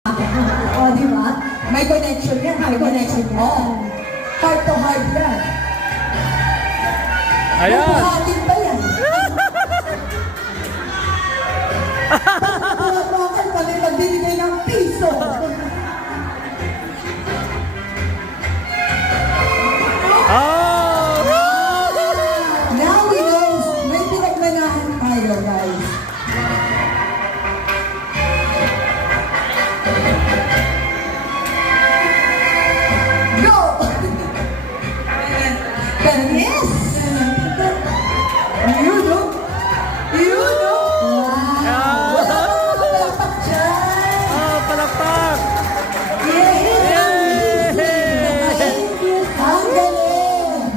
O, di ba? May connection yan. May connection yan. Oo. Heart to heart yan. Ayan. Buhatin pa yan. Pagkakalawakan kami magbibigay ng piso. Oh! Now we know, may pinaglanahan tayo, guys. Go! Yes! You know? You know? Wow! Wala ka mga palakpak dyan! Oh, palakpak! Yes! Ang galing!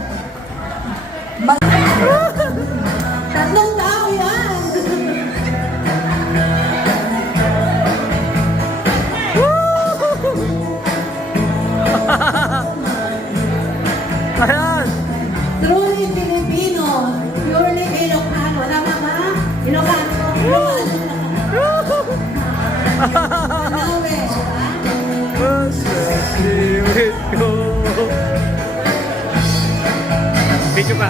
Tatlong tao yan! Ayan! Truly Filipino, purely Ilocano. Tama ba? Ilocano. Manawe. Video ka.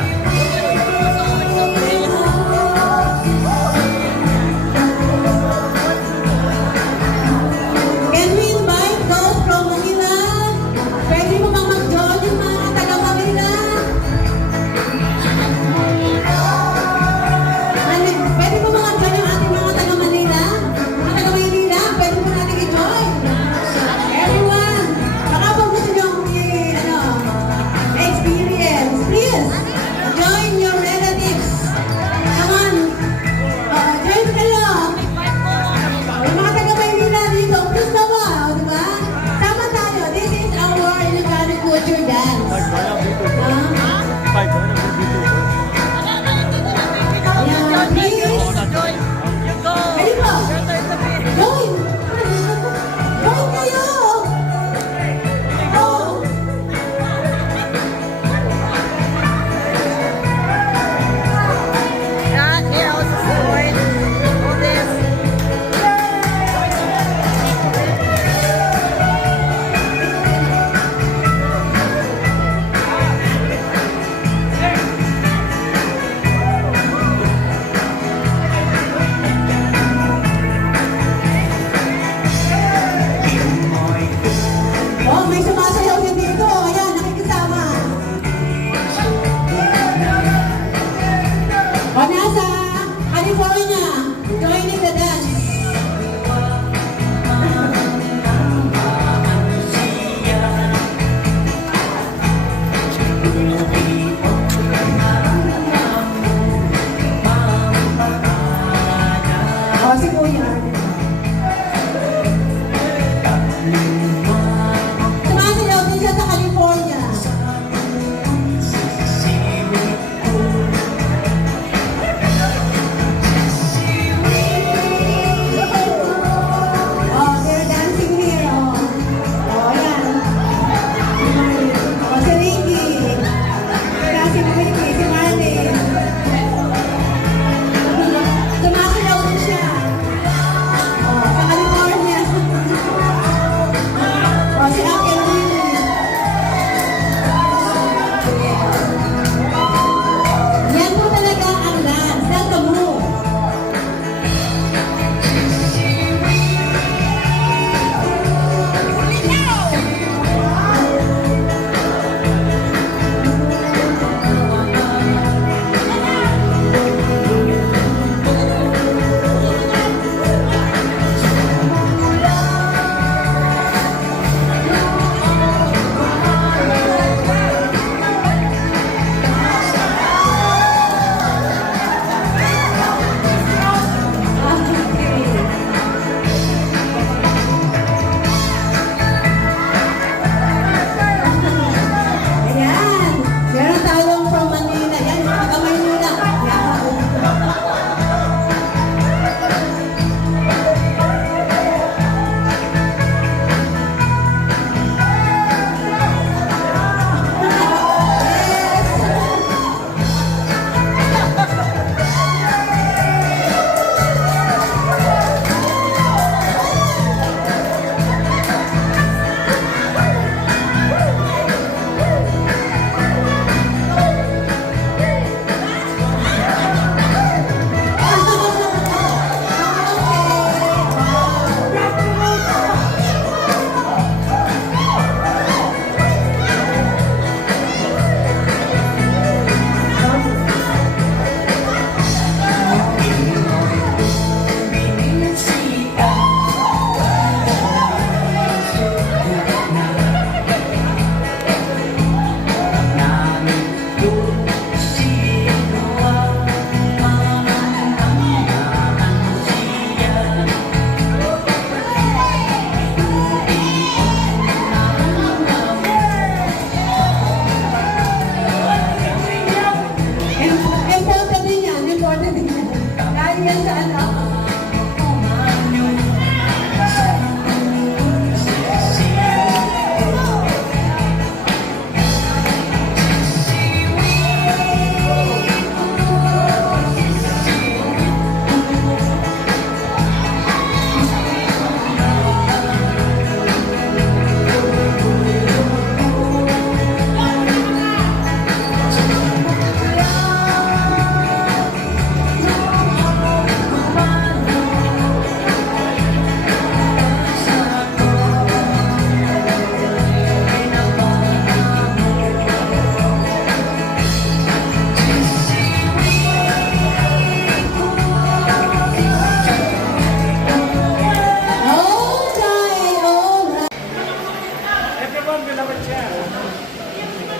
Can we invite those from Manila? Pwede mo bang mag-join yung mga taga Manila? Pwede mo bang mag-join yung ating mga taga Manila? Mga taga Manila, pwede mo natin i-join. Everyone, baka po gusto nyo experience. Please,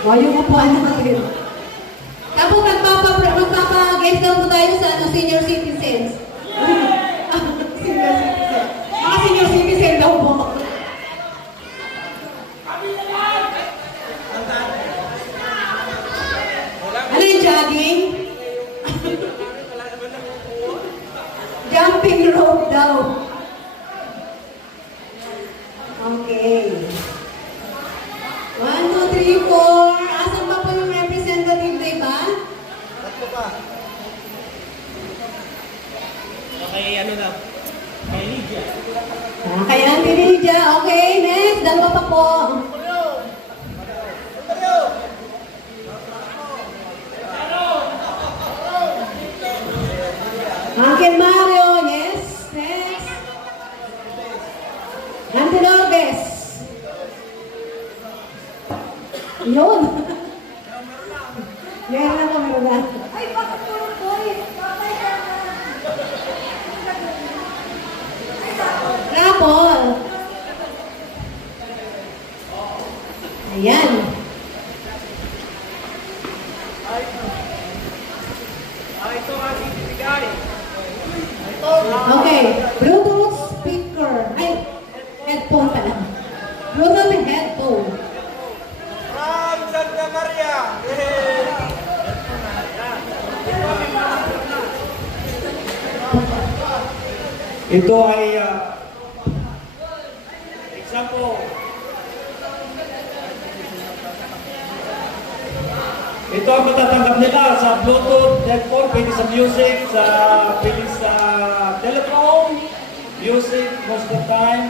O, yung upuan natin. Tapos magpapa-guest daw po tayo sa senior citizens. Senior citizen. Mga senior citizen daw po. Ano yung jogging? Jumping rope daw. Okay. 1, 2, 3, 4. Asan pa po yung representative, di ba? Tatlo pa. Okay, ano na? Kay Lydia. Kay Auntie Lydia. Okay, next. Dalawa pa po. Uncle Mario. Yes. Next. Auntie Lourdes. Yun. Meron ako, meron na. Ay, bakit puro boy? Rapol. Ayan. Ito ang ating bibigay. Okay. Bluetooth speaker. Ay, headphone pala. Bluetooth headphone. From Santa Maria. Yay! Ito ay example. Ito ang matatanggap nila sa Bluetooth headphone, pwede sa music, pwede sa telephone, music most of the time,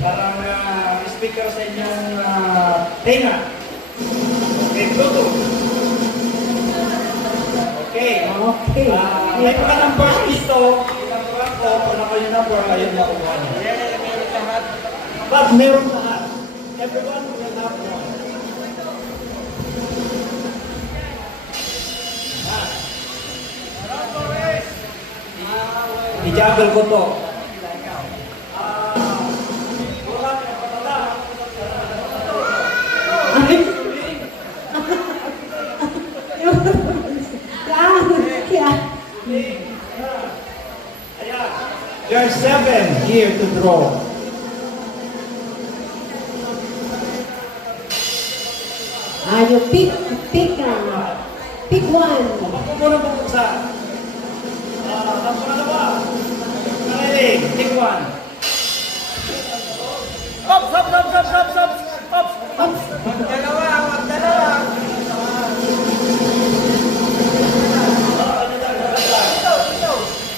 parang speaker sa inyong tenga. Okay, Bluetooth. Okay. Okay. May mga numbers dito. Ilang ko, kung ako yung number, ayun na kukuha niya. But meron lahat. Everyone will have one. I-juggle ko to. There are 7 here to draw. You pick one. Ako muna bubuksan. Ang pangalawa. Narinig, pick one. Ops! Magdalawa!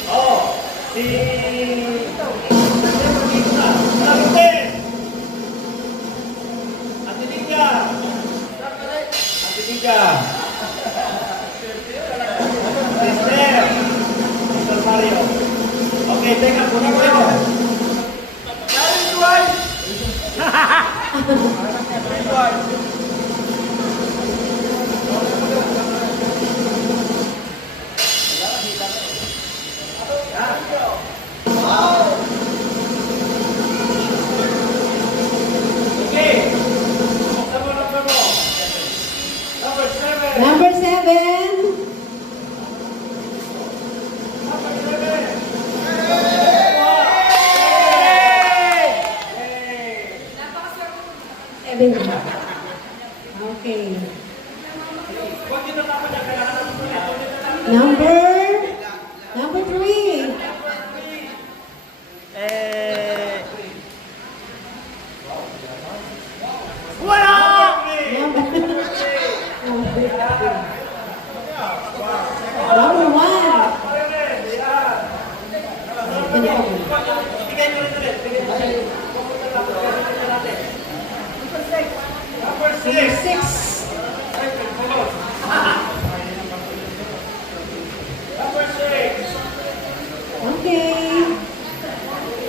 Oh, si... Salutin! Ate Liga! Ate Liga! Sister! Sister Mario. Okay, teka, kuna ko ito. Okay. Buksan mo number mo. Number 7. Number 7. Number 7. Hey! 7. Okay. Huwag dito na pa kailangan mo ulit. Number 3. Wala! Number 1. Bigay nyo rin ulit. Bigay nyo rin. Number 6. 6. Number 6. Okay.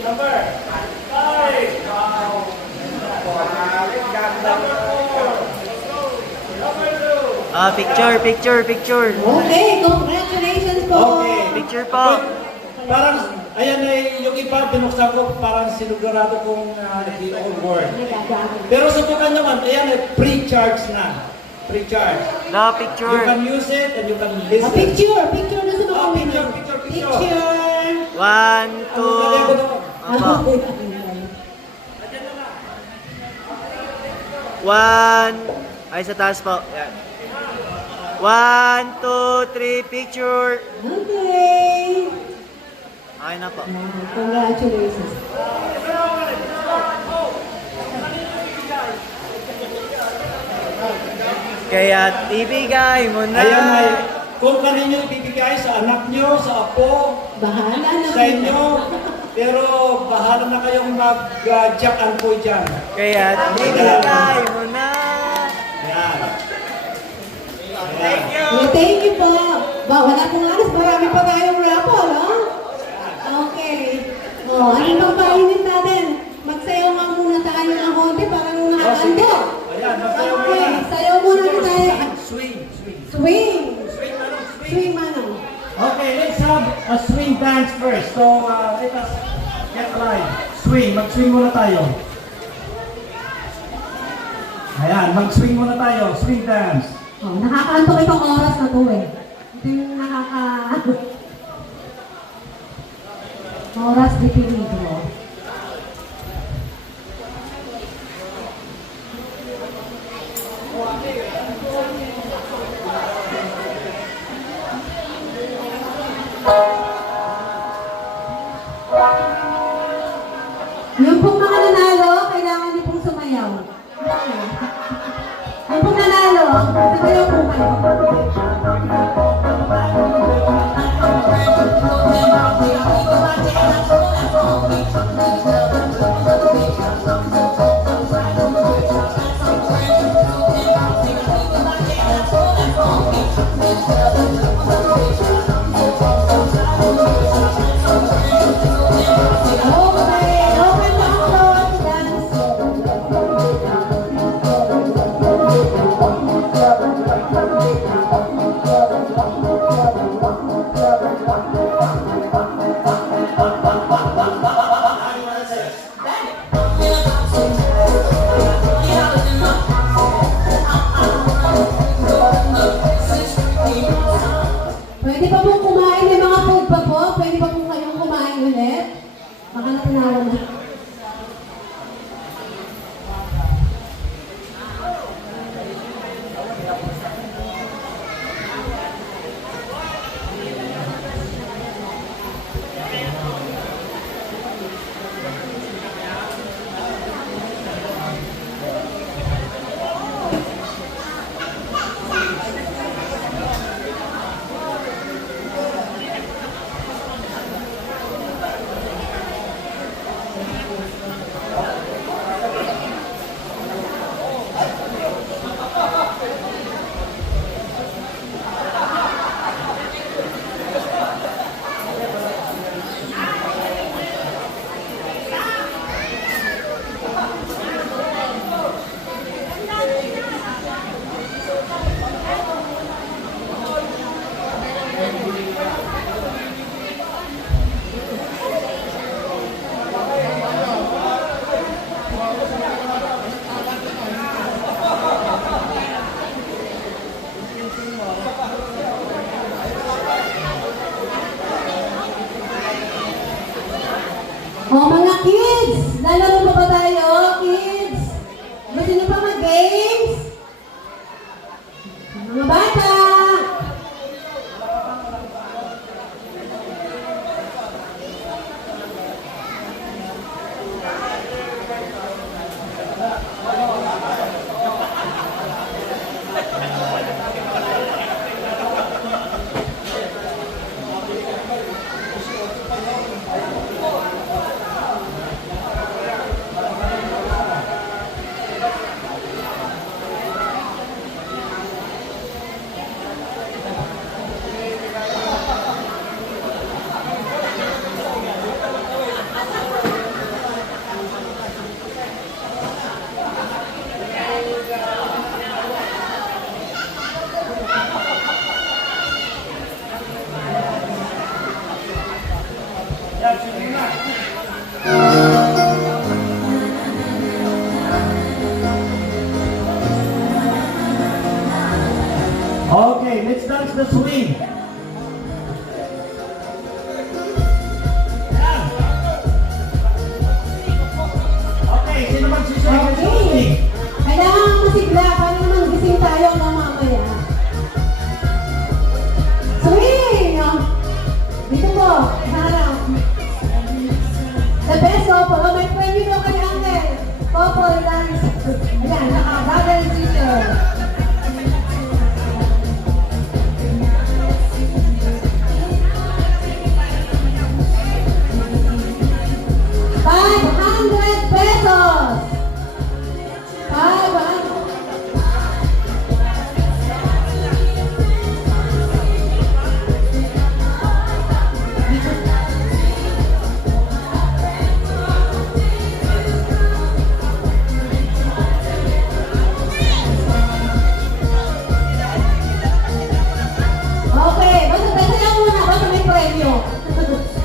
Number 5. Wow. Number 4. Number 2. Picture. Okay, congratulations po. Okay. Picture po. Parang, ayan ay yung iba binuksan ko parang sinugurado kong the old word. Pero subukan naman, ayan ay pre-charge na. free charge. No You picture. can use it and you can A listen. picture na sa mga Oh, winner. picture. Picture. 1, 2. Opo. 1. Ay, sa taas po. Yan. 1, 2, 3, picture. Okay. Okay na po. Congratulations. Kaya ibigay mo na. Ayan ay, kung kanino ibibigay sa anak nyo, sa apo, Bahala na. sa inyo, pero bahala na kayong mag-jack and po dyan. Kaya ibigay mo na. Ayan. Thank you. Thank you po. Wala pong alas. Marami pa tayong rapo, no? Okay. Ano bang painin natin? Magsayaw nga muna tayo ng konti para nung nakakando. Ayan, magsayaw muna. Okay, sayaw muna tayo. Swing. Swing. Swing, manong, swing. Swing, manong. Okay, let's have a swing dance first. So, let us get live. Swing, mag-swing muna tayo. Ayan, mag-swing muna tayo. Swing dance. Nakakantok itong oras na to eh. Ito yung oras di peligro. Yung pong mga nanalo, kailangan niyo pong sumayaw. Yung pong nanalo, sumayaw po kayo. Pwede pa pong kumain, may mga food pa po. Pwede pa pong kayong kumain ulit. Baka natinalo na. Mga kids! Lalaro pa ba tayo, kids? Gusto niyo pa mag-games? Mga bata! the swing. Yan. Okay, sino mag-swing? Okay. Kailangan masigla. Paano naman gising tayo ng mamaya? Swing! Dito po. Harap. The best couple. Oh, may premyo daw kay Uncle. Couple dance. Ayan, naka-brother and sister. ₱500. 500. Okay, basta lang muna, basta may premyo.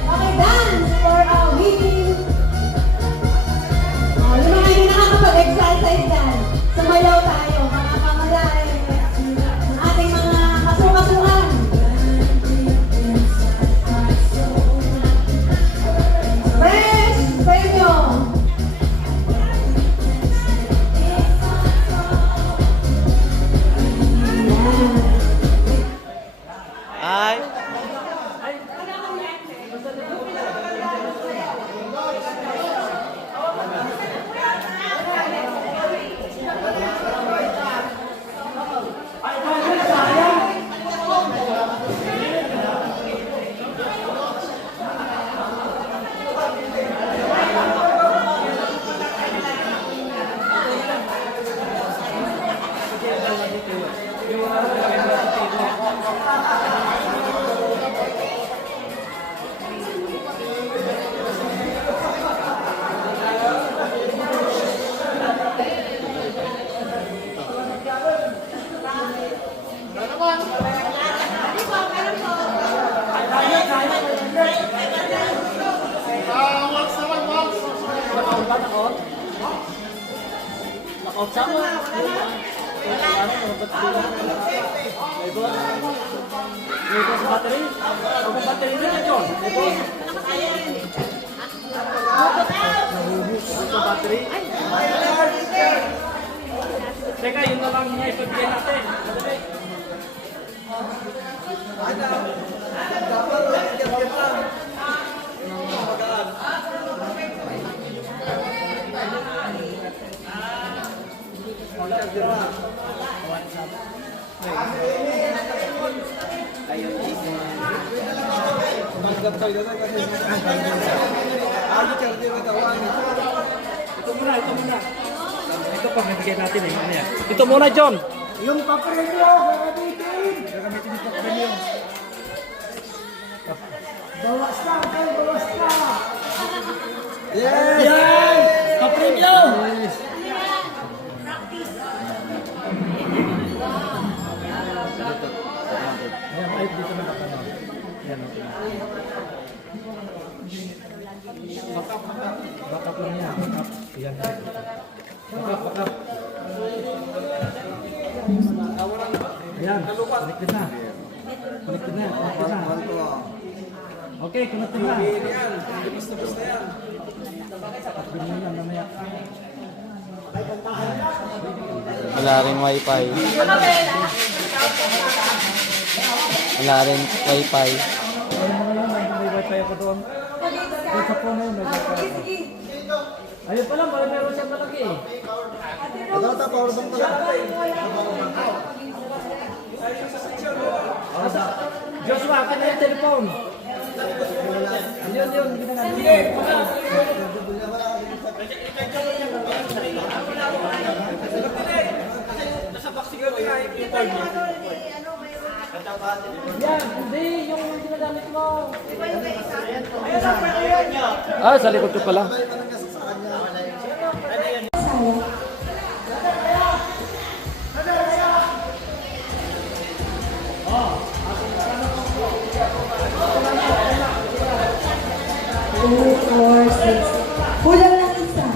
Okay, dance for a winning. Yung mga hindi nakakapag-exercise dyan, sumayaw tayo, mga kamalayan, ang ating mga kasukasuhan. Fresh premyo. Ay. Teka, yun na lang niya ipagbiyan natin. Ito muna. Ito pa, nabigyan natin eh. Ano yan? Ito muna, John. Yung papremyo, gagamitin! Gagamitin ito pa rin yun. Bawas na, okay, bawas na! Yes! Yan! Kapremyo! Ayan, ay, dito na katanong. Ayan. Backup lang yan. Backup. Ayan. Backup. Ayan. Connected na. Okay, connected na. Ganyan lang, mamaya. Wala rin wifi. Wala rin wifi. May wifi ako doon. Sa phone na yun, may wifi ako. Ayun pala, meron siyang malaki eh. Joshua, akin na yung telephone. Yun, ginagawa. Yan, hindi, yung ginagamit mo. Ah, sa likod ko pala. Kulang lang isa.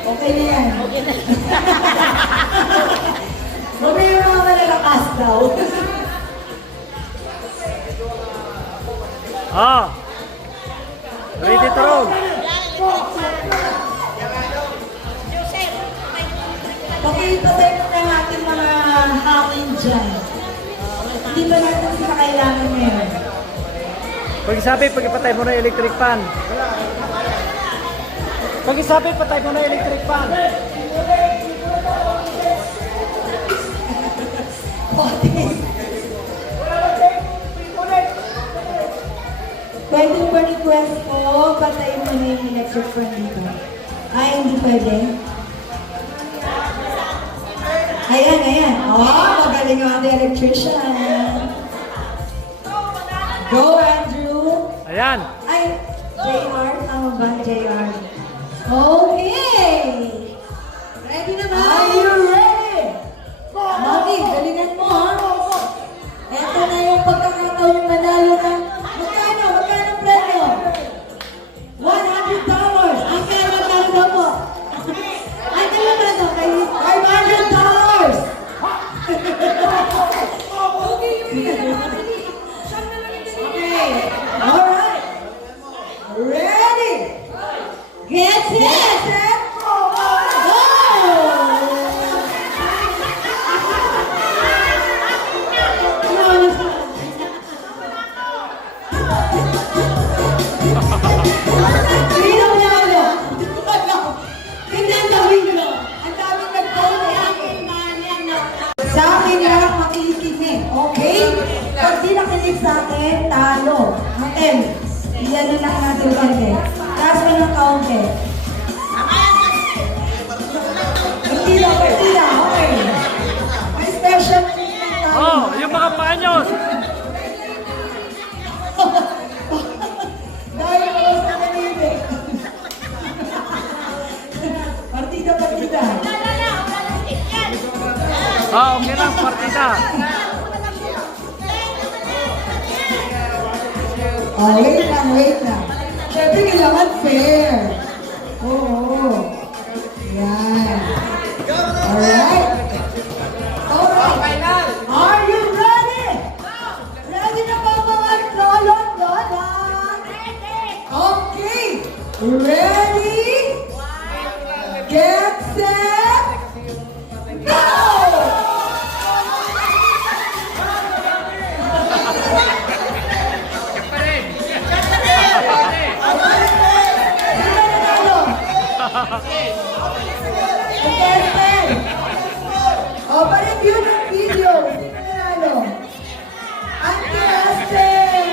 Okay na yan. Okay na. Sabi yung mga malalakas daw. Oh. Ready to roll. Pakipatay mo na natin mga hangin dyan. Hindi ba natin sila kailangan ngayon? Pag-isabi, pag-ipatay mo na yung electric fan. Pag-isabi, patay mo na yung electric fan. Pwede ba request po, patayin mo na yung electric fan dito? Ay, hindi pwede. Ayan, ayan. Oh, magaling yung ating electrician. Go, Andrew. Ayan. Ay, JR. Tama ba, JR? Okay. Ready na ba? Are you ready? Mami, galingan mo, ha? Ito na yung pagkakataon yung manalo ng magkano? Magkano ang premyo? $100. Ang kaya magkano daw po? Ay, kaya ba ito? $500. Okay. Alright. Ready? Get set. Go! Sino nanalo? Hindi ang gawin nyo. Ang daming nag-comment. Sa akin lang makikinig eh. Okay? Pag di nakinig sa akin, talo. Atem, iyan na lang natin kante. Taas mo ng kaunti. Partida, partida. Okay. May special treatment tayo. Oh, yung mga panyos. Dahil ako sa kanibig. Partida, partida. Oh, okay lang, partida. Oh, wait lang, wait lang. Siyempre, kailangan fair. Oo. Yan. Alright. Alright. Are you ready? Ready na ba mga lolo, lola? Okay. Ready? Get set. Go! Oh, pa-review ng video. Sino nanalo? Auntie Esther!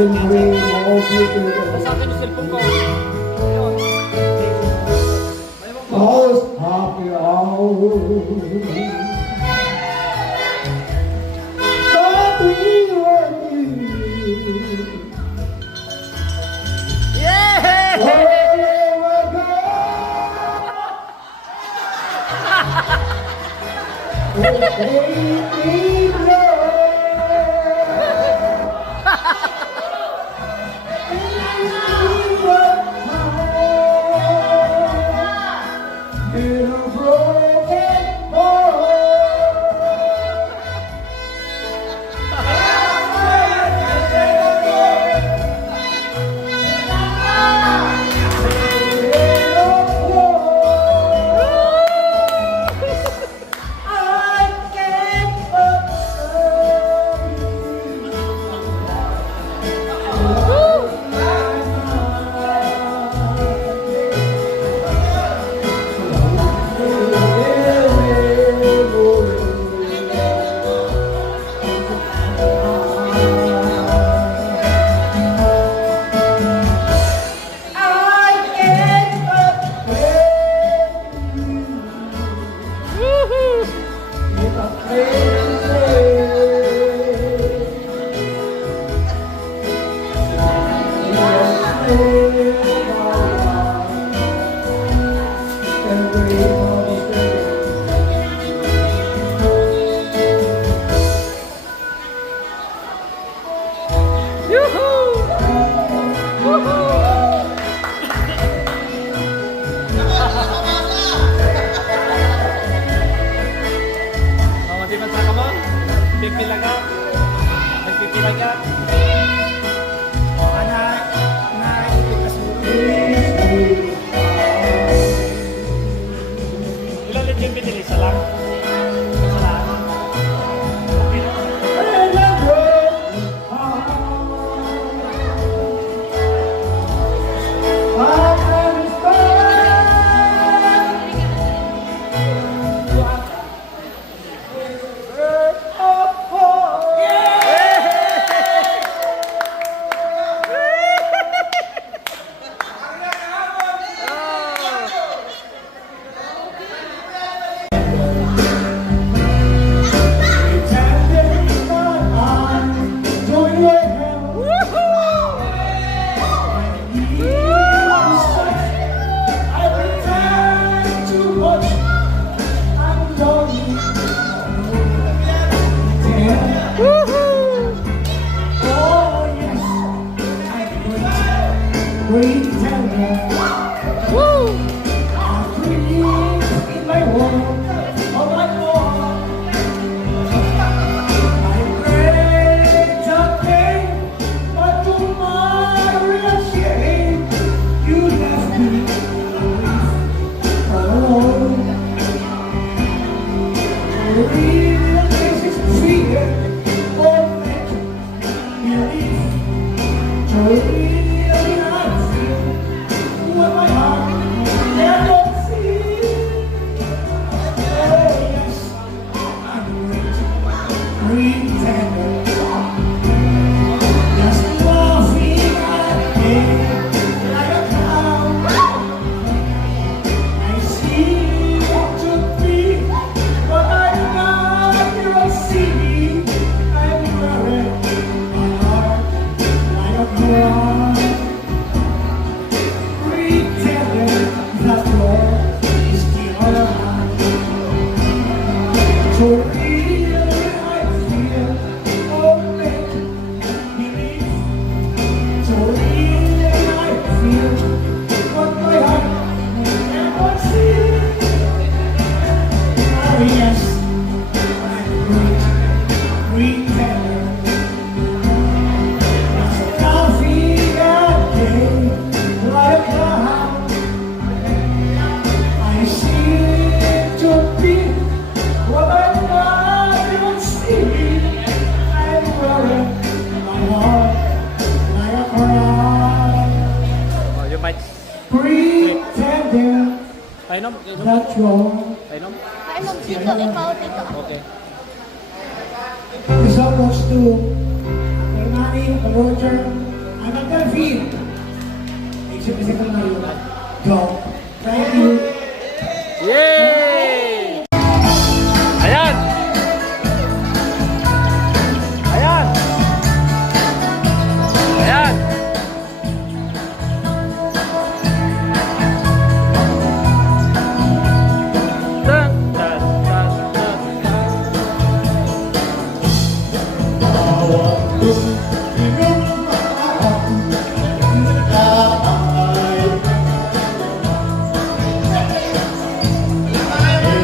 and dream of you together. Most happy hours that we were here. Forever gone. Baby, love. In a broken Ilan ulit yung binili? Isa lang? Isa lang? Pretending that you're Kainom dito, ikaw dito. Okay. is supposed to remind me of Roger Matanggal feed. Exit ko na yun. Go. Thank you. Yay! Ayan! Ayan! Ayan! Dun, dun, dun, dun, dun. Thank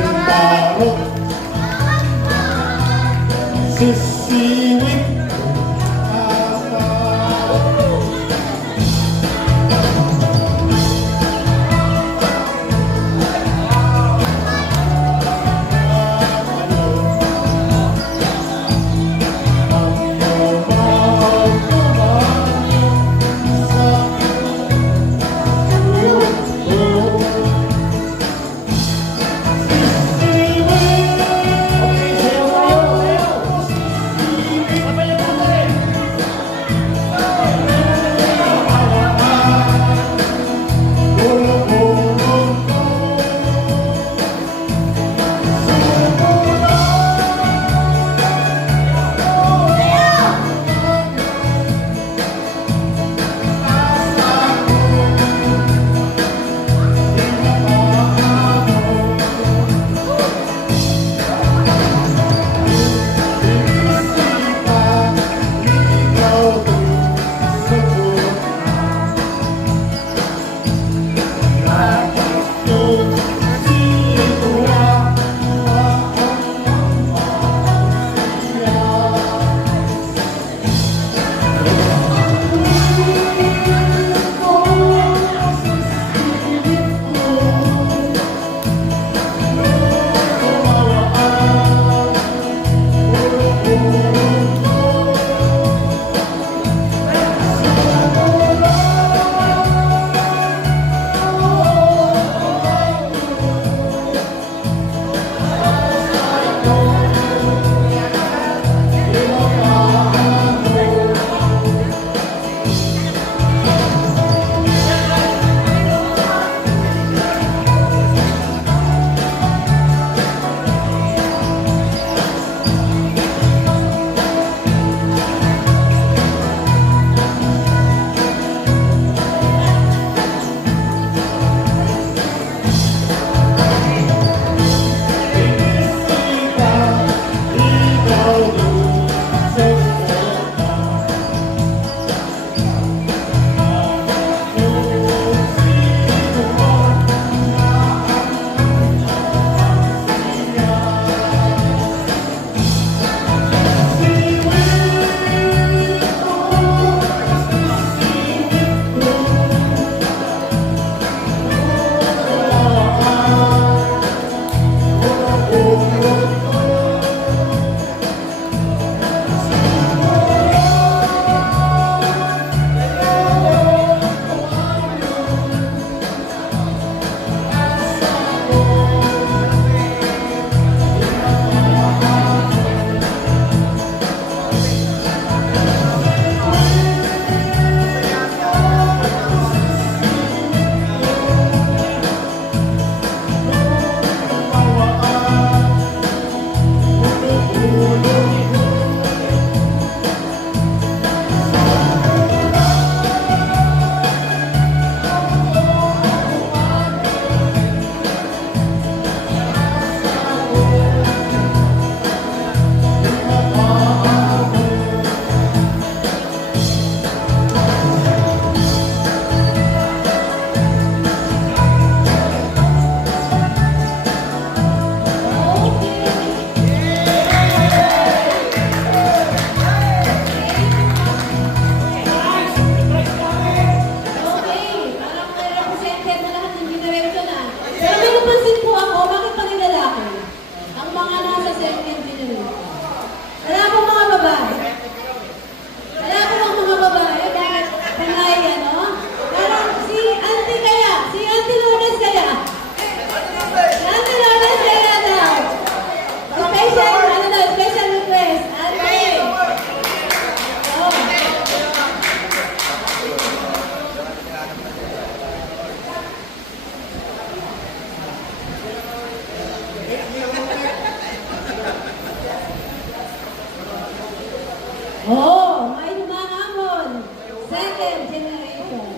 Oh, may humahamon. Second generation.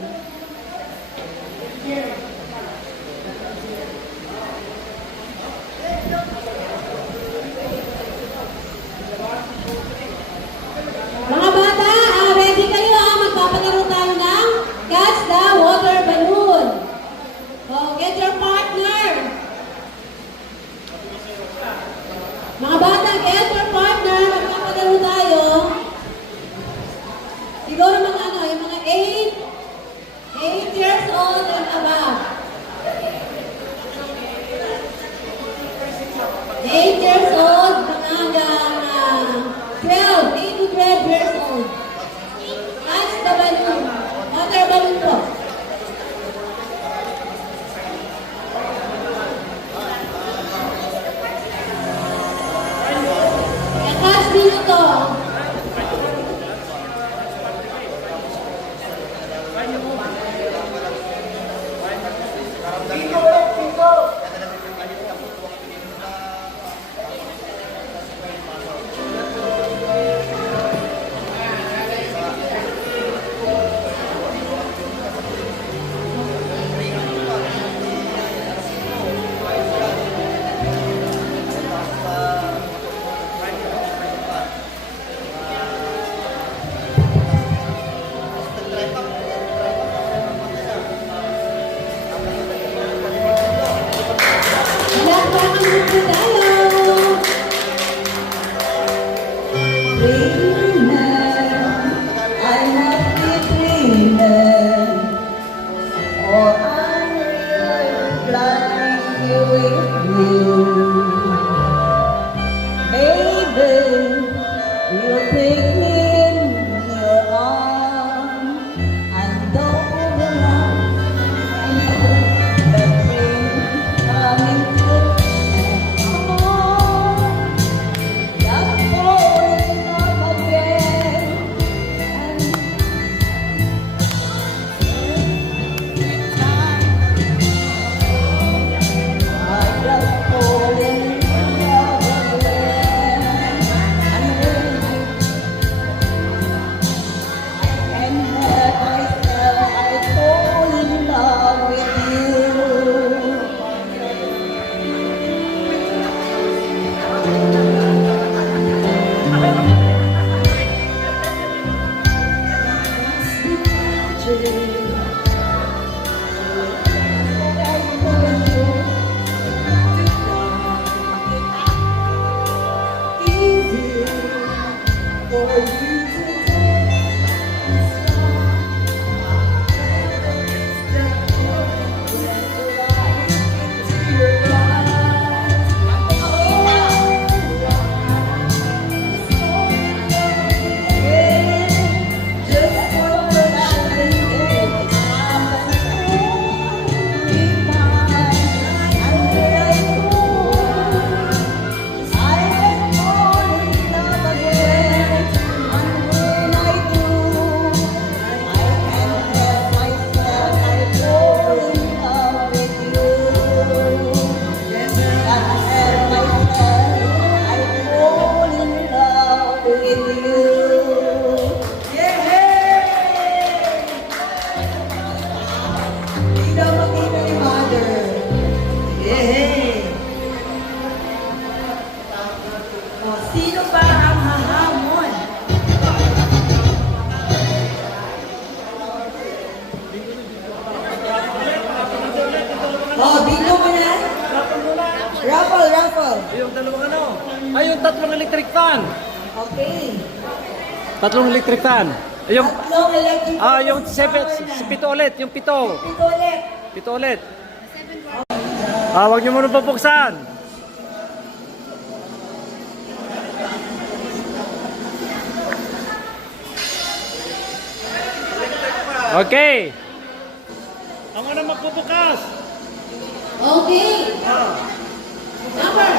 Mga bata, ready kayo magpapalaro tayo ng Catch the Water Balloon. Oh, get your partner. Mga bata, get your partner. Magpapalaro tayo. Siguro mga yung mga 8 years old and above. 8 years old, hanggang 12, 8 to 12 years old. Catch the balloon. Water balloon po. Catch dito to. Sino ba ang hahamon? Oh, bingo mo na. Raffle. Yung dalawang ano? Ay, yung tatlong electric fan. Okay. Tatlong electric fan. Ay, yung, Tatlong electric. yung pito ulit. Yung pito. Ito ulit. Pito ulit. Huwag niyo muna pabuksan. Okay. Ang una magbubukas. Okay. Number.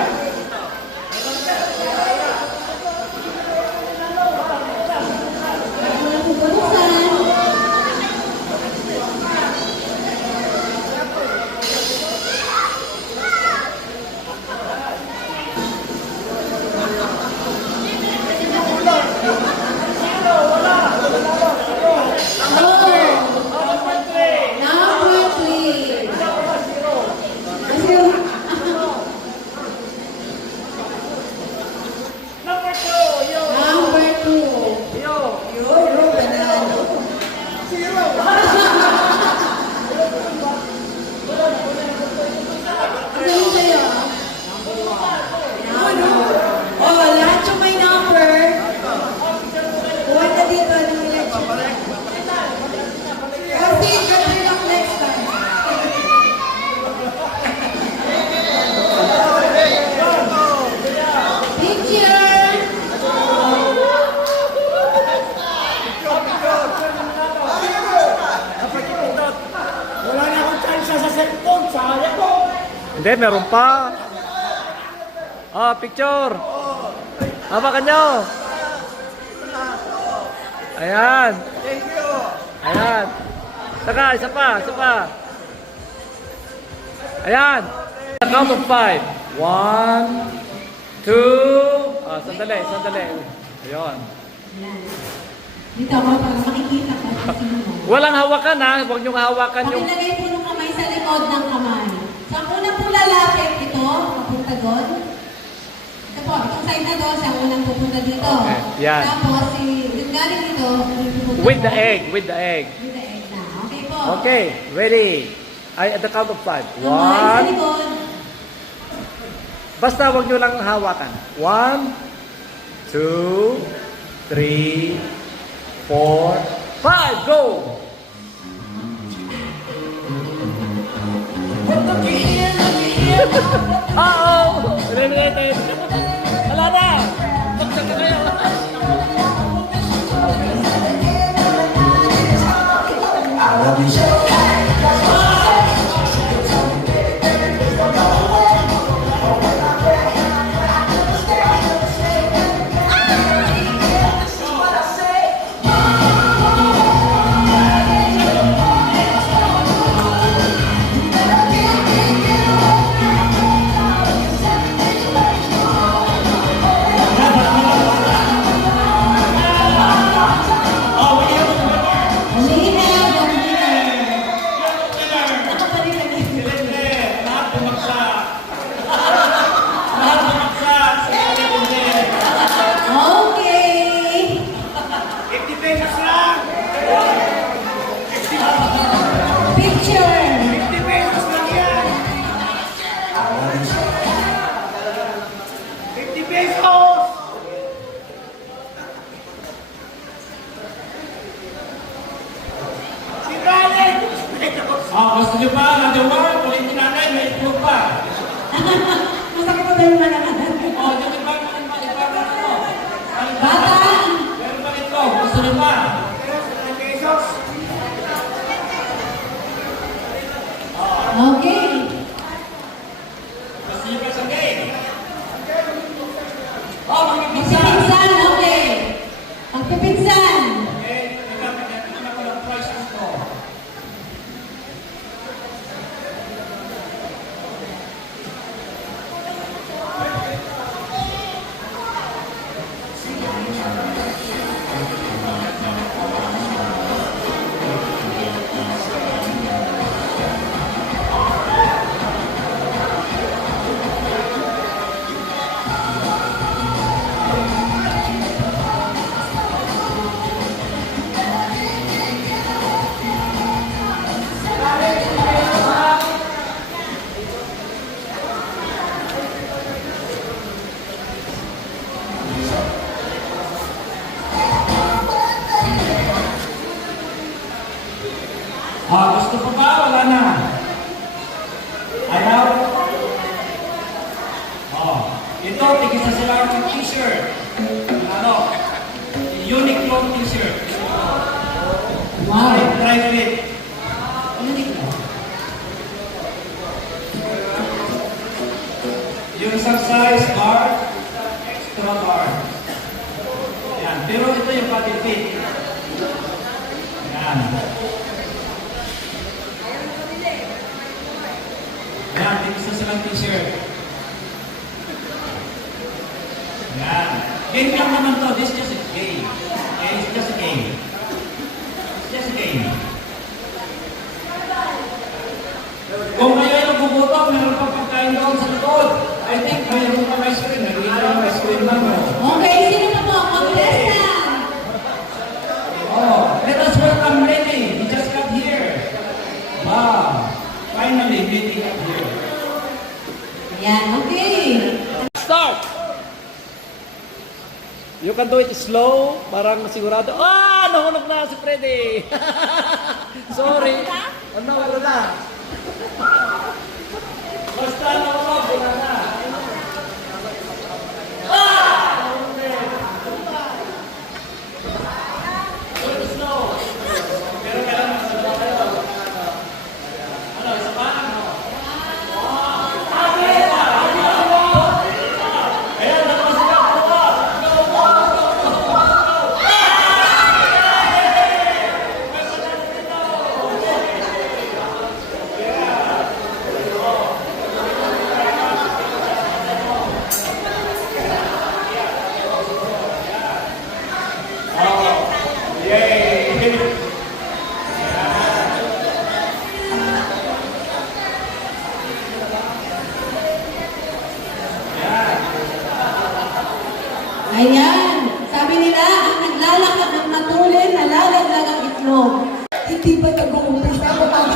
Hindi, meron pa. Ah, picture. Hawakan nyo. Ayan. Ayan. Saka, isa pa, isa pa. Ayan. Count of 5. 1, 2. Ah, sandali, sandali. Ayan. Dito ako para makikita ko kung sino. Walang hawakan ha. Huwag nyo hawakan yung... Pakilagay po ng kamay sa likod ng kamay. So, ang unang pong lalapit ito, papunta doon. Ito po, itong side na doon, siya ang unang pupunta dito. Okay, yan. Tapos, yung galing dito, pupunta With the doon. egg, with the egg. With the egg na. Okay po. Okay, ready. At the count of 5. Kamay sa 1. likod. Basta huwag nyo lang hawakan. 1, 2, 3, 4, 5. Go! Uh-oh! Eliminated! Wala na! Baksak na kayo! Gusto nyo pa? Nandiyo ba? Ulitin natin, may itlog pa. Masakit pa tayo malaman. Oh, yung iba na ano? Bata! Meron pa itlog. Gusto nyo pa? Okay. Gusto nyo pa sa game? Oh, magpipinsa! Magpipinsan, okay. Magpipinsan. Okay, tingnan ko ng prices ko. Gusto pa ba? Wala na. Ayaw? Ito, tigisa sila ng t-shirt. Ano? Uniqlo t-shirt. Wow. Dry fit. Yung isang size bar, extra bar. Yan. Pero ito yung body fit. Yan. Yan, tigisa silang t-shirt. Yan. Game lang naman to. This is just a game. Okay, it's just a game. It's just a game. Kung kayo ay nagbubutok, meron pa pagkain doon sa likod. I think mayroon pa ice cream. Nagkita yung ice cream lang. Okay, sino na po? Contestant. Let us welcome Lenny. He just got here. Wow. Finally, Lenny got here. Yan, okay. Start! You can do it slow, parang sigurado. Ah! Nahulog na si Freddy! Sorry. Ano, wala na. Basta nahulog, wala na. Ayan. Sabi nila, ang naglalakad ng matulin, nalalaglag ang itlog. Hindi pa nag-uumpisa mo ang...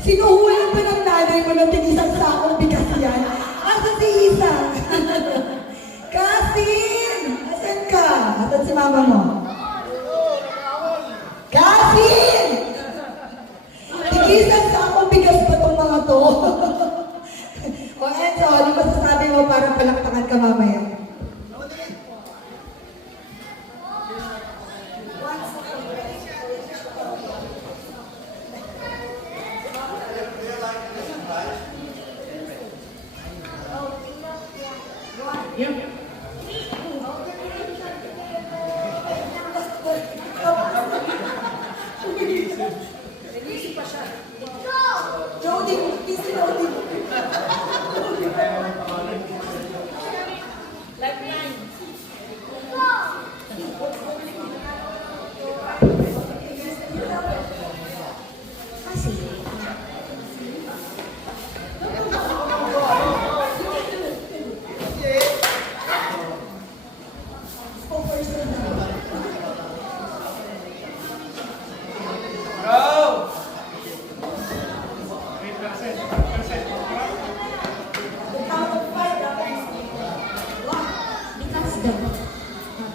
Sinuhulan pa ng nanay mo ng tigisang sakong bigas yan. Asa si Isa? Kasin! Asan ka? Asan si mama mo? Kasin! Tigisang sakong bigas pa itong mga to. O Enzo, ano masasabi mo para palakpakan ka mamaya? Jody, busy Jody.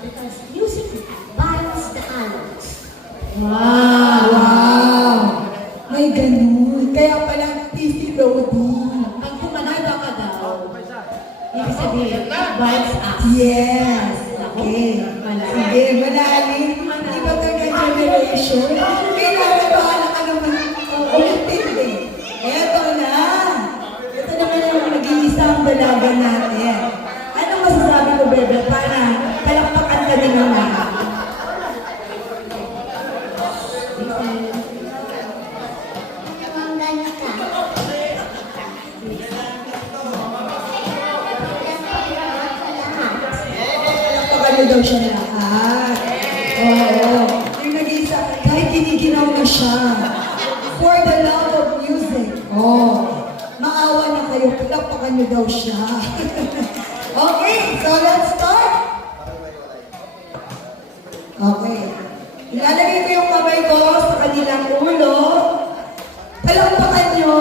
Because music binds the hands. Wow! Wow! May ganun. Kaya pala PC Lodi. Pag pumanada ka daw, ibig sabihin, vibes us. Yes! Okay. Sige, malalim. Iba taga generation. Kailangan bahala ka naman ulitin eh. Eto na. Ito naman yung nag-iisang dalaga natin. Ano masasabi ko, Bebe, para palakpakan ka din naman? Tumanggan ka. Palakpakan niyo daw siya lahat. Oo. Yung nag-iisa, kahit kiniginaw na siya. For the love of music. Oh. Maawa na kayo, palakpakan niyo daw siya. Okay, so let's start. Okay. Ilalagay ko yung kamay ko sa kanilang ulo. Palakpakan niyo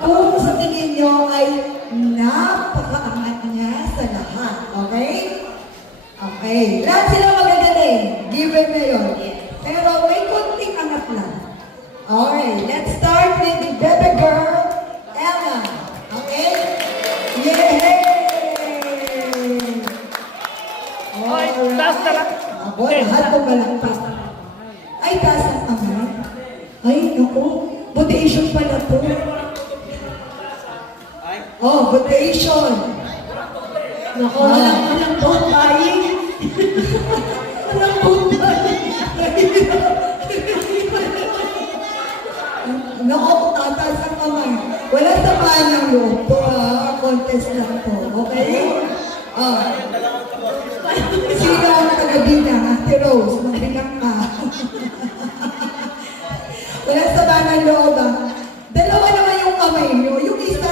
kung sa tingin niyo ay napakaangat niya sa lahat. Okay? Okay. Lahat sila magagaling. Given na yun. Pero may konting angat lang. Okay. Let's start with the baby girl, Ella. Okay? Yay! Alright. Taas na lang. Ako, lahat ko malagpas. Ay, taas ang kamay. Ay, naku. Votation pala to. Oh, votation. Naku, walang vote buying. Walang vote buying. Naku, tataas ang kamay. Wala samaan ng loob to, ha? Contest lang to. Okay? Oh. Sino ang taga-bilang? Ate Rose, magbilang ka. Wala sa ng loob, ah. Dalawa naman yung kamay nyo. Yung isa.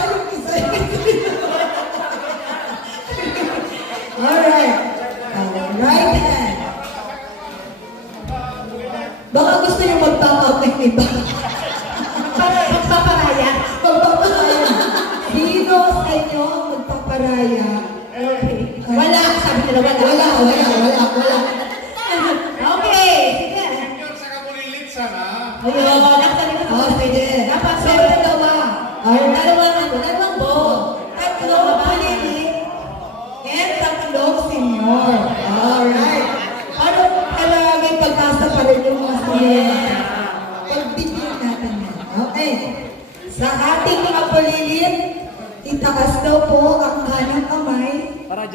Alright. Right hand. Baka gusto nyo mag-top out ng iba. Magpaparaya. Magpaparaya. Sino sa inyo ang magpaparaya? Wala, sabi nila wala. Wala. Okay, sige. Ayun, nakasabi ko Oh, sige. Dapat So, dalawa. dalawang boat. Tatlong palilit. And tatlong senior. Alright. Para may pag-asa pa rin yung mga senior. Pagbigyan natin yan. Okay. Sa ating mga palilit, itaas daw po ang kanang kamay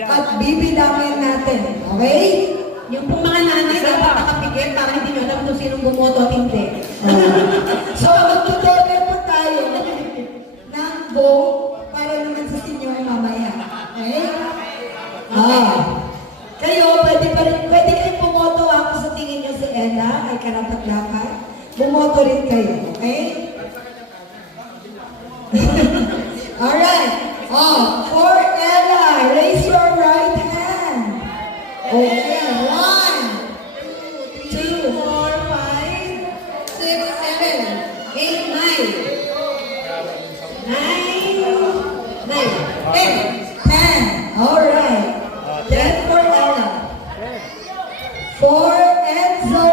at bibilangin natin. Okay? Yung pong mga nanay dapat nakapigil para hindi nyo alam kung sinong bumoto at hindi. So, magtutoler po tayo ng vote para naman sa senior mamaya. Okay? Kayo, pwede kayo pumoto ako sa tingin nyo si Ella, ay karapat-dapat. Bumoto rin kayo, okay? Alright. For Ella, raise your right hand. 10. Alright. 10 for Ella. For Enzo.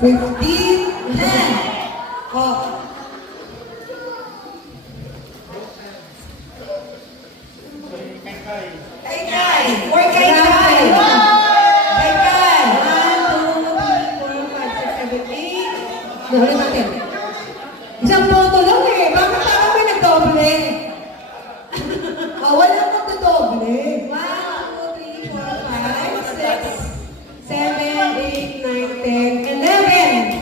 15, 10. Oh. Kay-kay. For Kay-kay. Kay-kay. 1, 2, 3, 4, 5, 6, 7, 8. Ulit natin. Isang photo lang eh. Bakit parang may nagdoble? Wala kang nagdoble. 1, 2, 3, 4, 5, 6, 7, 8, 9, 10, 11.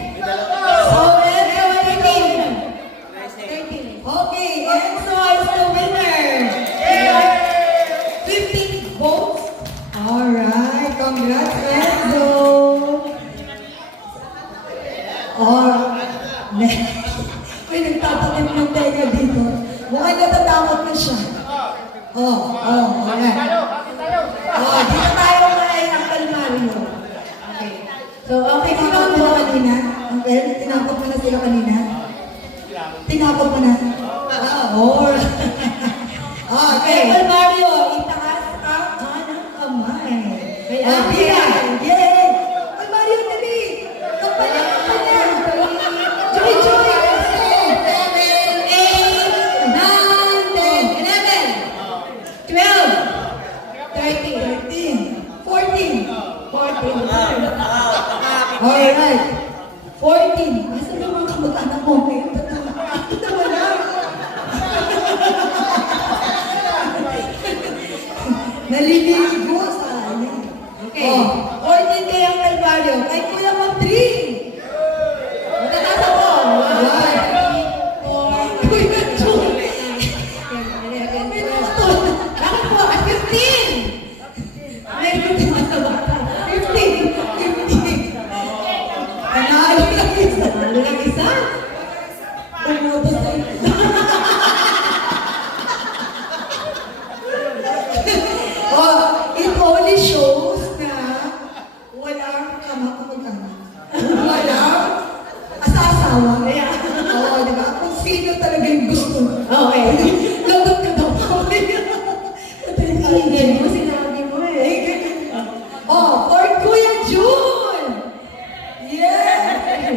So, Enzo, 13. Okay, Enzo is the winner. 15 votes. Alright, congrats, Enzo. May nagtatakip ng tenga dito. Mukhang natatakot na siya. Alright. Dito tayo kay Uncle Mario. Okay. So, okay, tinakot mo na kanina. Uncle, tinakot mo na sila kanina. Tinakot mo na. Okay, Uncle Mario, itaas ang kanang kamay. Pila. Yay! Uncle Mario, dali! Kampanya! Joy! 7, 8, 9, 10, 11, 12, 13, 14. Alright. 14. Asa na mga kamag-anak mo? Ito mo na. Naliligo sa ano. Okay. 14 kay ang Calvario. Kay Kuya Mag-3. Matatasan mo. 1, 4, Kuya Jun. Bakit po? 15. May 15 mas na bata. 15. Panalo lang isa. Panalo lang isa. Pumuto sa isa. It only shows na walang kamag-anak. Walang asasawa. Di ba? Kung sino talaga yung gusto. Okay. Lagot ka daw. Hindi mo, sinabi mo eh. For Kuya Jun! Yeah! 2,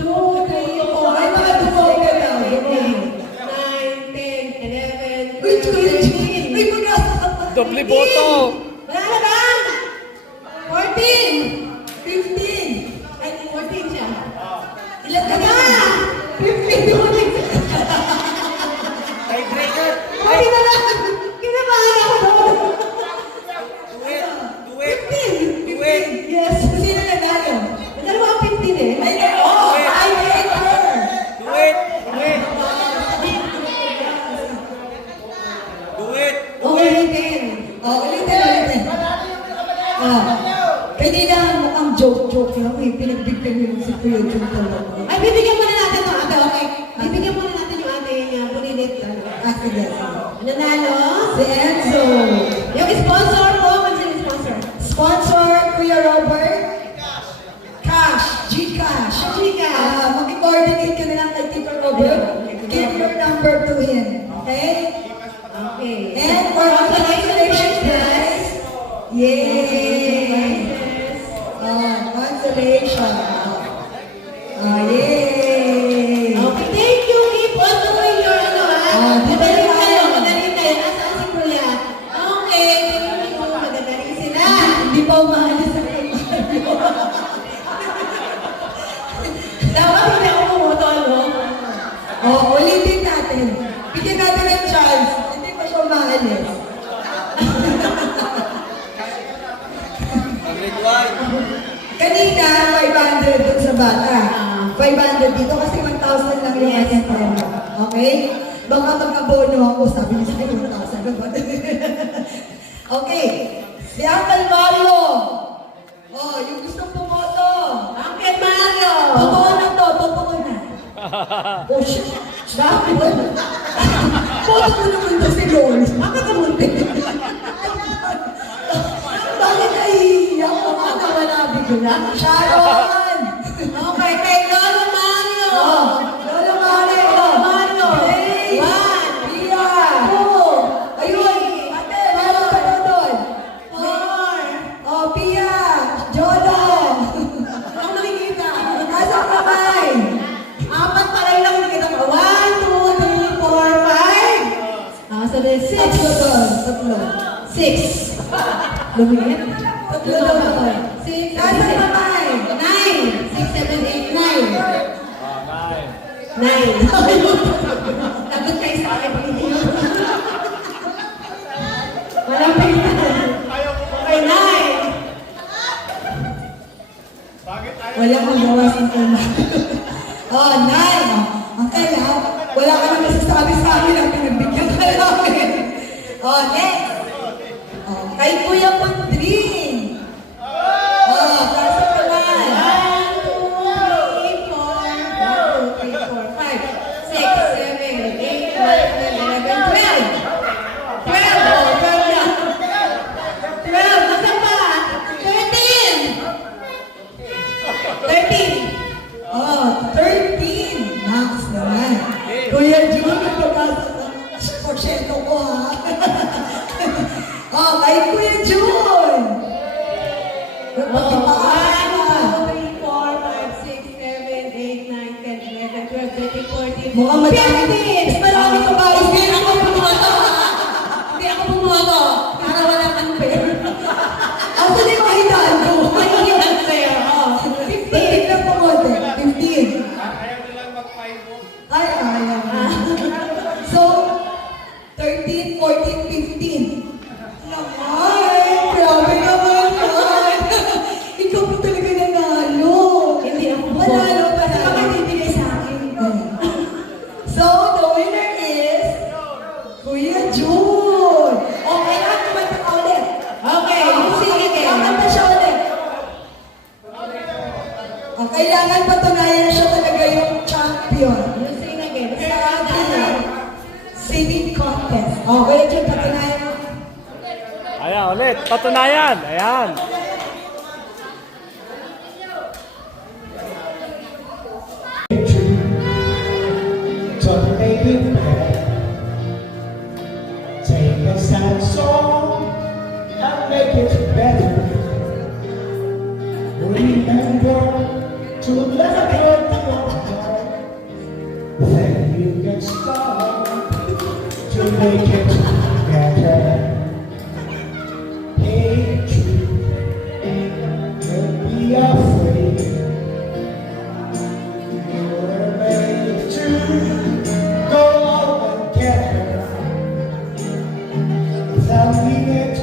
3, 4. Ay, mga tumoga daw. 9, 10, 11, 12, 13. Ay, mag-asa ka pa. Doble boto. Wala na lang! 14! 15! Ay, 14 siya. Ilan ka na? 15 mo na. Tiebreaker. Pwede na lang! Kinabahan ako doon. Do it. 15! 15! Yes! Sino na tayo? Nagdalawa ang 15 eh. Ay, tiebreaker! Do it. Ulitin. Ulitin. Kanina mukhang joke lang eh. Pinagbigyan mo si Kuya Jun talaga. Ay, bibigyan muna natin ito, ate. Okay. Bibigyan muna natin yung ating pulilit. Sige. Nanalo? Si Enzo. Yung sponsor po, kung sino sponsor? Sponsor, Kuya Robert. Cash. Gcash. Mag-coordinate ka na lang kay Tito Robert. Give your number to him. Okay? Okay. And congratulations, guys. Yay! Congratulations. Yay! Okay, thank you. Keep on doing your Magaling kayo. Nasaan si Kuya? Okay, thank you. Magagaling sila. Hindi pa umahalis sa Dapat hindi ako pumoto, ano? ulitin natin. Bigyan natin ng chance. Hindi pa siya umahalis. Kanina, 500 dun sa bata. 500 dito kasi 1,000 lang yung ating premyo. Okay? Baka mag-abono ako, sabi niya sa akin 1,000. Okay. Si Uncle Mario. Yung gustong pumoto. Uncle Mario! Totoo na to, totoo na. Oh, shit. Dami. Photo ko naman to si Lord. Makakamunti. Bakit naiiyak ko? Nakawala bigla. Sharon! Okay, kay Lolo Mario. Lolo Mario. Lolo Mario. Hey! 1. Pia. 2. Ayun. Ate, meron pa doon. 4. Oh, Pia. Jodo. Ako nakikita. Nasa kamay. 4 pa rin lang nakikita ko. 1, 2, 3, 4, 5. Ah, sabi, 6. Tatlo. 6. Lumit? Tatlo daw ako. 6. Nasa kamay. 9. 6, 7, 8, 9. 9. Lagot kayo sa akin. Malapit na. Okay, 9. Wala kang gawa sa tema. Oh, 9. Okay, ha? Wala ka nang nasasabi sa akin ang pinagbigyan ka namin. Oh, next. Oh, kay Kuya Pandrin. Oh, taas ang kamay. 1, 2, 3, 4, 5, 6, 7, 8, 9, 10, 11, 12. 12, oh, 12 na. 12, nasaan pa? 13. 13. Oh, 13. Max naman. Kuya Jun, pagkasa ng porsyento ko, ha? Oh, kay Kuya Jun. Magpapaan ka. 1, 2, 3, 4, 5, 6, 7, 8, 9, 10, 11, 12, 13, 14. Mukhang madami. Mas marami ka ba? Hindi ako bumoto. Hindi ako bumoto. Para walang unfair. Ako din mo hitaan ko. May hitaan sa'yo. 15 na pumote. 15. Ay, ayaw. So, 13, 14, 15. Naman! Grabe naman yan! Ikaw po talaga nanalo. Hindi ako po. Manalo pa sa mga bibigay sa akin. So, the winner is Kuya Jun. Okay, lahat naman pa ulit. Okay, sige. Kakanta siya ulit. Ang kailangan patunayan siya talaga yung champion. Yung sing again. Sa ating singing contest. Oh, Kuya Jun, patunayan mo. Ayan, ulit. Patunayan. Ayan. Don't make it bad. Take a sad song and make it better. Remember to let go of your heart. Then you can start to make it better. Hey, true. Don't be afraid. You're made to go out and get her. Without it,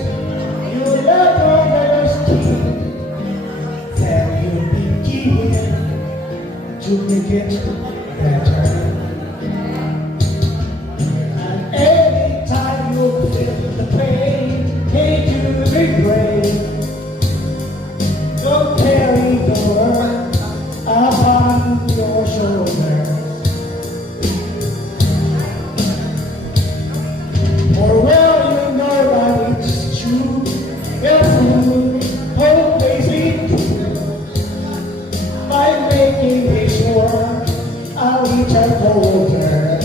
you'll never understand. Then you'll begin to make it better. And anytime you feel the pain, hate to be brave. Don't carry the world upon your shoulders. For well you know that it's true. If you always be true by making this world a little colder.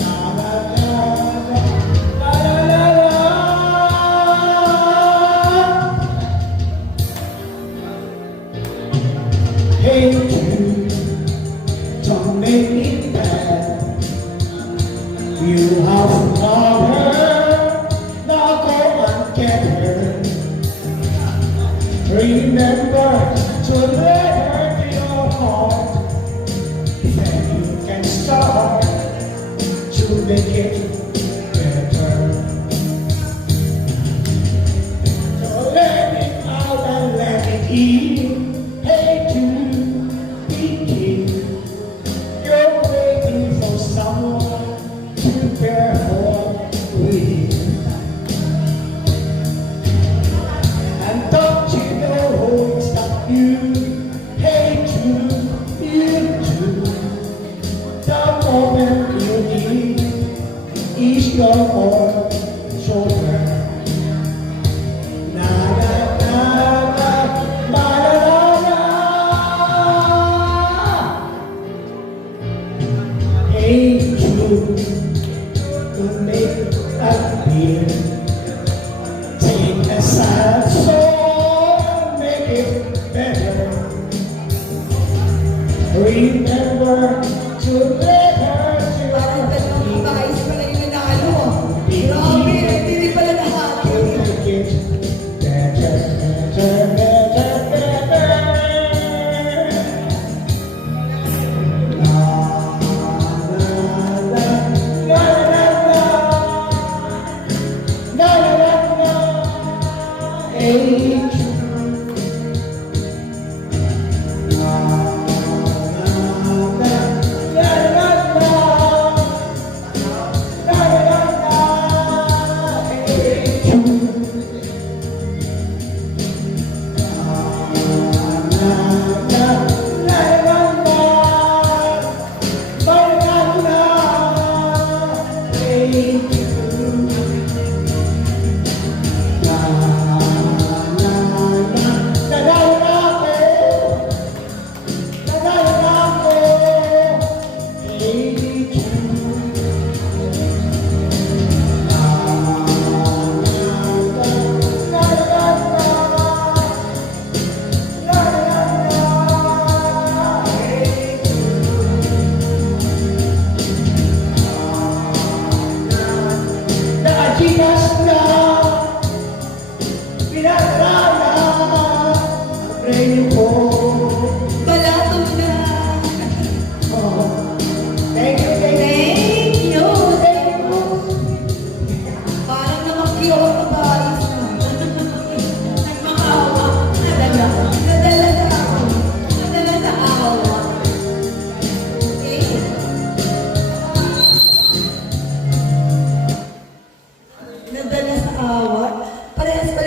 La la la la la la la. Hey you, don't make me mad. You have loved her, now go and get her. Remember to let her be your heart. Then you can start to make it better. So let it out and let it in. Hey, to begin. You're waiting for someone to care for with. And don't you know it's not you? Hey, you too. The moment you need your own shoulder. Na na na na, ba na na na. Ain't true to make a beer. Take a sad soul and make it better. Remember to let her Parang dalawang kahit pala yung nanalo. Grabe, hindi pala nahati. make it better, better, better, better. La, la, la, la, la, la. La, la, la, la. Ain't you? La, la, la, la, la, la. La, la, la, ain't you? Thank you.